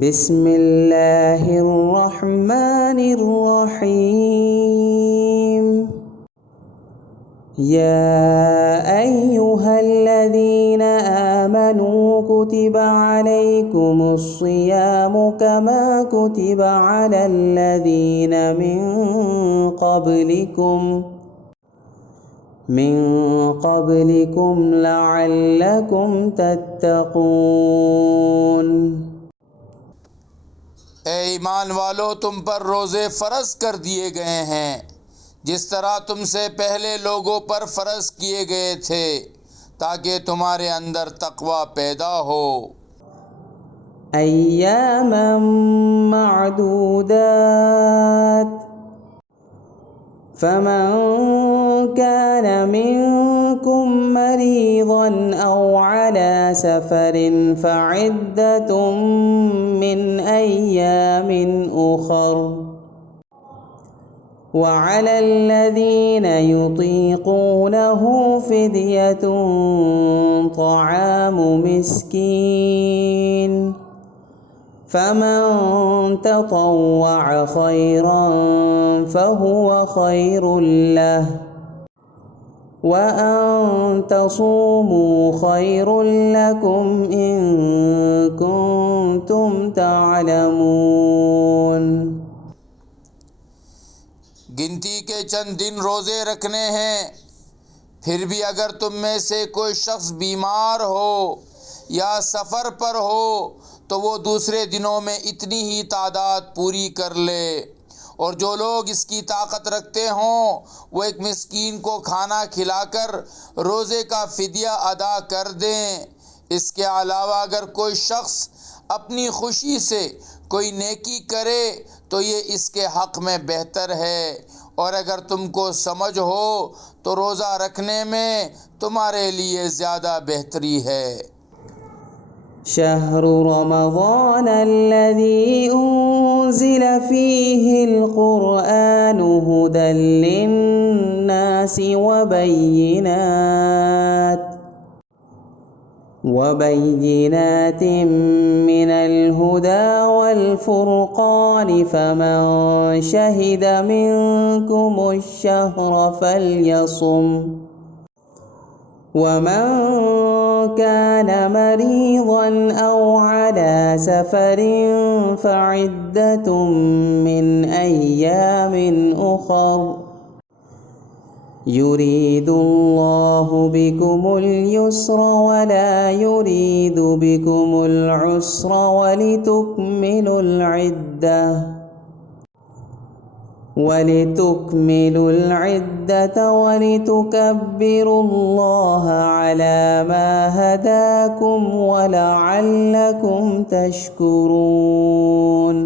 بسم اللہ الرحمن الرحیم یا ایہا الذین آمنوا کتب علیکم الصیام کما کتب علی الذین من قبلکم لعلکم تتقون۔ اے ایمان والو، تم پر روزے فرض کر دیے گئے ہیں جس طرح تم سے پہلے لوگوں پر فرض کیے گئے تھے تاکہ تمہارے اندر تقوی پیدا ہو۔ ایاما معدودات، فمن كان منكم مريضا أو على سفر فعدة من أيام أخر، وعلى الذين يطيقونه فدية طعام مسكين، فمن تطوع خيرا فهو خير له، وأن تصوموا خير لكم إن كنتم تعلمون۔ گنتی کے چند دن روزے رکھنے ہیں، پھر بھی اگر تم میں سے کوئی شخص بیمار ہو یا سفر پر ہو تو وہ دوسرے دنوں میں اتنی ہی تعداد پوری کر لے، اور جو لوگ اس کی طاقت رکھتے ہوں وہ ایک مسکین کو کھانا کھلا کر روزے کا فدیہ ادا کر دیں۔ اس کے علاوہ اگر کوئی شخص اپنی خوشی سے کوئی نیکی کرے تو یہ اس کے حق میں بہتر ہے، اور اگر تم کو سمجھ ہو تو روزہ رکھنے میں تمہارے لیے زیادہ بہتری ہے۔ شہر رمضان الذي أنزل فيه القرآن هدى للناس وبينات من الهدى والفرقان، فمن شهد منكم الشهر فليصم، ومن كان مريضا أو على سفر فعدة من أيام أخر، يريد الله بكم اليسر ولا يريد بكم العسر ولتكملوا العدة ولتكبروا الله على ما هداكم ولعلكم تشكرون۔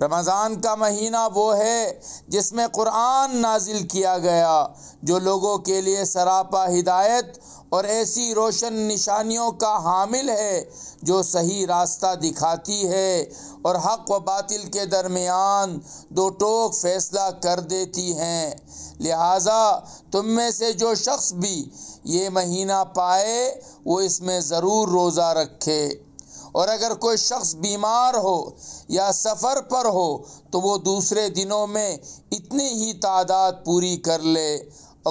رمضان کا مہینہ وہ ہے جس میں قرآن نازل کیا گیا جو لوگوں کے لیے سراپا ہدایت اور ایسی روشن نشانیوں کا حامل ہے جو صحیح راستہ دکھاتی ہے اور حق و باطل کے درمیان دو ٹوک فیصلہ کر دیتی ہیں۔ لہٰذا تم میں سے جو شخص بھی یہ مہینہ پائے وہ اس میں ضرور روزہ رکھے، اور اگر کوئی شخص بیمار ہو یا سفر پر ہو تو وہ دوسرے دنوں میں اتنی ہی تعداد پوری کر لے۔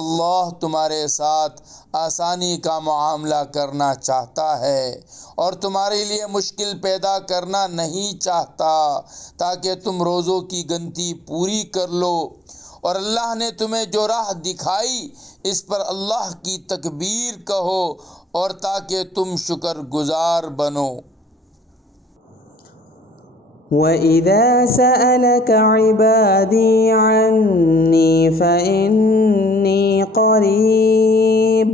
اللہ تمہارے ساتھ آسانی کا معاملہ کرنا چاہتا ہے اور تمہارے لیے مشکل پیدا کرنا نہیں چاہتا تاکہ تم روزوں کی گنتی پوری کر لو، اور اللہ نے تمہیں جو راہ دکھائی اس پر اللہ کی تکبیر کہو اور تاکہ تم شکر گزار بنو۔ وَإِذَا سَأَلَكَ عِبَادِي عَنِّي فَإِنِّي قَرِيبٌ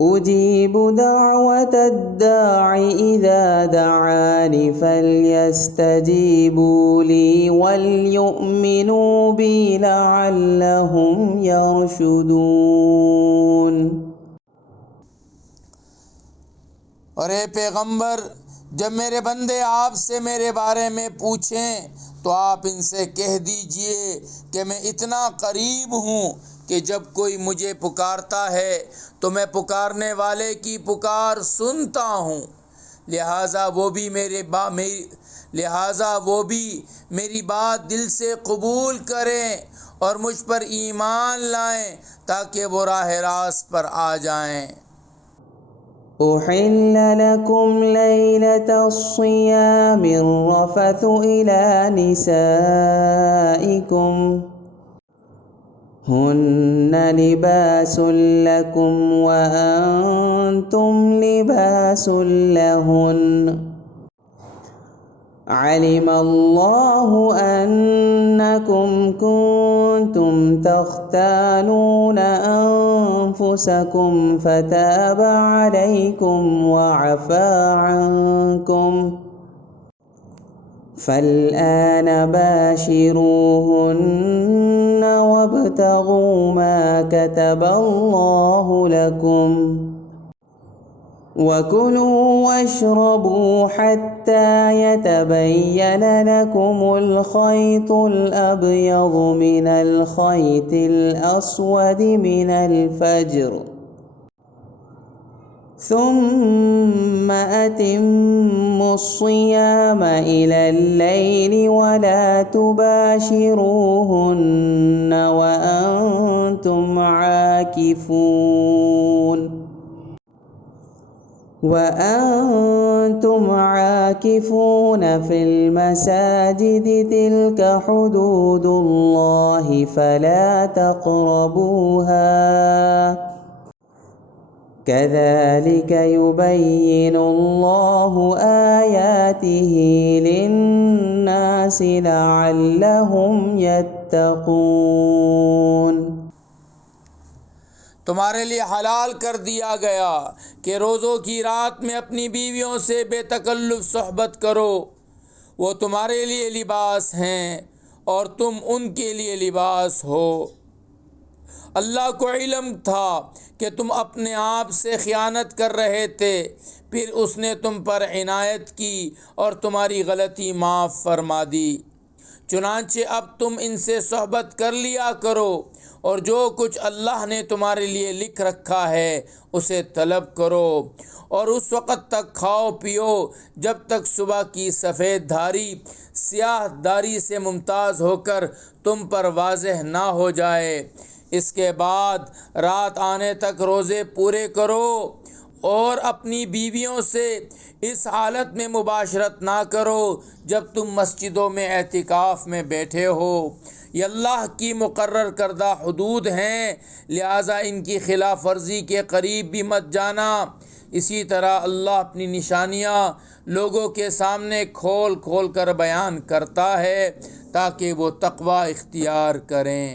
أُجِيبُ دَعْوَةَ الدَّاعِ إِذَا دَعَانِ فَلْيَسْتَجِيبُوا لِي وَلْيُؤْمِنُوا بِي لَعَلَّهُمْ يَرْشُدُونَ۔ اور اے پیغمبر، جب میرے بندے آپ سے میرے بارے میں پوچھیں تو آپ ان سے کہہ دیجئے کہ میں اتنا قریب ہوں کہ جب کوئی مجھے پکارتا ہے تو میں پکارنے والے کی پکار سنتا ہوں۔ لہٰذا وہ بھی میری بات دل سے قبول کریں اور مجھ پر ایمان لائیں تاکہ وہ راہ راست پر آ جائیں۔ أحل لكم ليلة الصيام الرفث إلى نسائكم هن لباس لكم وأنتم لباس لهن علم الله أنكم كنتم تختانون أنفسكم فتاب عليكم وعفى عنكم فالآن باشروهن وابتغوا ما كتب الله لكم وكلوا واشربوا حتى يتبين لكم الخيط الأبيض من الخيط الأسود من الفجر ثم أتموا الصيام إلى الليل ولا تباشروهن وأنتم عاكفون في المساجد تلك حدود الله فلا تقربوها كذلك يبين الله آياته للناس لعلهم يتقون۔ تمہارے لیے حلال کر دیا گیا کہ روزوں کی رات میں اپنی بیویوں سے بے تکلف صحبت کرو، وہ تمہارے لیے لباس ہیں اور تم ان کے لیے لباس ہو۔ اللہ کو علم تھا کہ تم اپنے آپ سے خیانت کر رہے تھے، پھر اس نے تم پر عنایت کی اور تمہاری غلطی معاف فرما دی۔ چنانچہ اب تم ان سے صحبت کر لیا کرو اور جو کچھ اللہ نے تمہارے لیے لکھ رکھا ہے اسے طلب کرو، اور اس وقت تک کھاؤ پیو جب تک صبح کی سفید دھاری سیاہ دھاری سے ممتاز ہو کر تم پر واضح نہ ہو جائے۔ اس کے بعد رات آنے تک روزے پورے کرو اور اپنی بیویوں سے اس حالت میں مباشرت نہ کرو جب تم مسجدوں میں اعتکاف میں بیٹھے ہو۔ یہ اللہ کی مقرر کردہ حدود ہیں، لہٰذا ان کی خلاف ورزی کے قریب بھی مت جانا۔ اسی طرح اللہ اپنی نشانیاں لوگوں کے سامنے کھول کھول کر بیان کرتا ہے تاکہ وہ تقوی اختیار کریں۔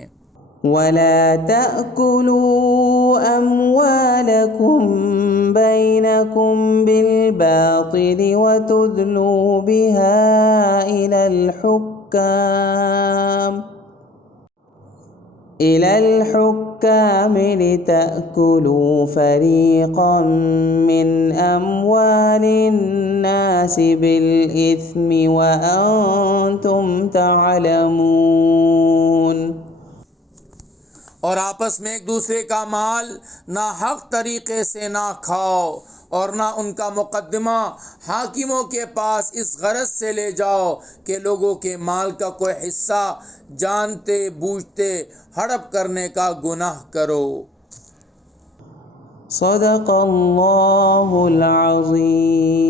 ولا تأكلوا أموالكم بينكم بالباطل وتدلوا بها إلى الحكام لتأكلوا فريقا من أموال الناس بالإثم وأنتم تعلمون۔ اور آپس میں ایک دوسرے کا مال ناحق طریقے سے نہ کھاؤ اور نہ ان کا مقدمہ حاکموں کے پاس اس غرض سے لے جاؤ کہ لوگوں کے مال کا کوئی حصہ جانتے بوجھتے ہڑپ کرنے کا گناہ کرو۔ صدق اللہ العظیم۔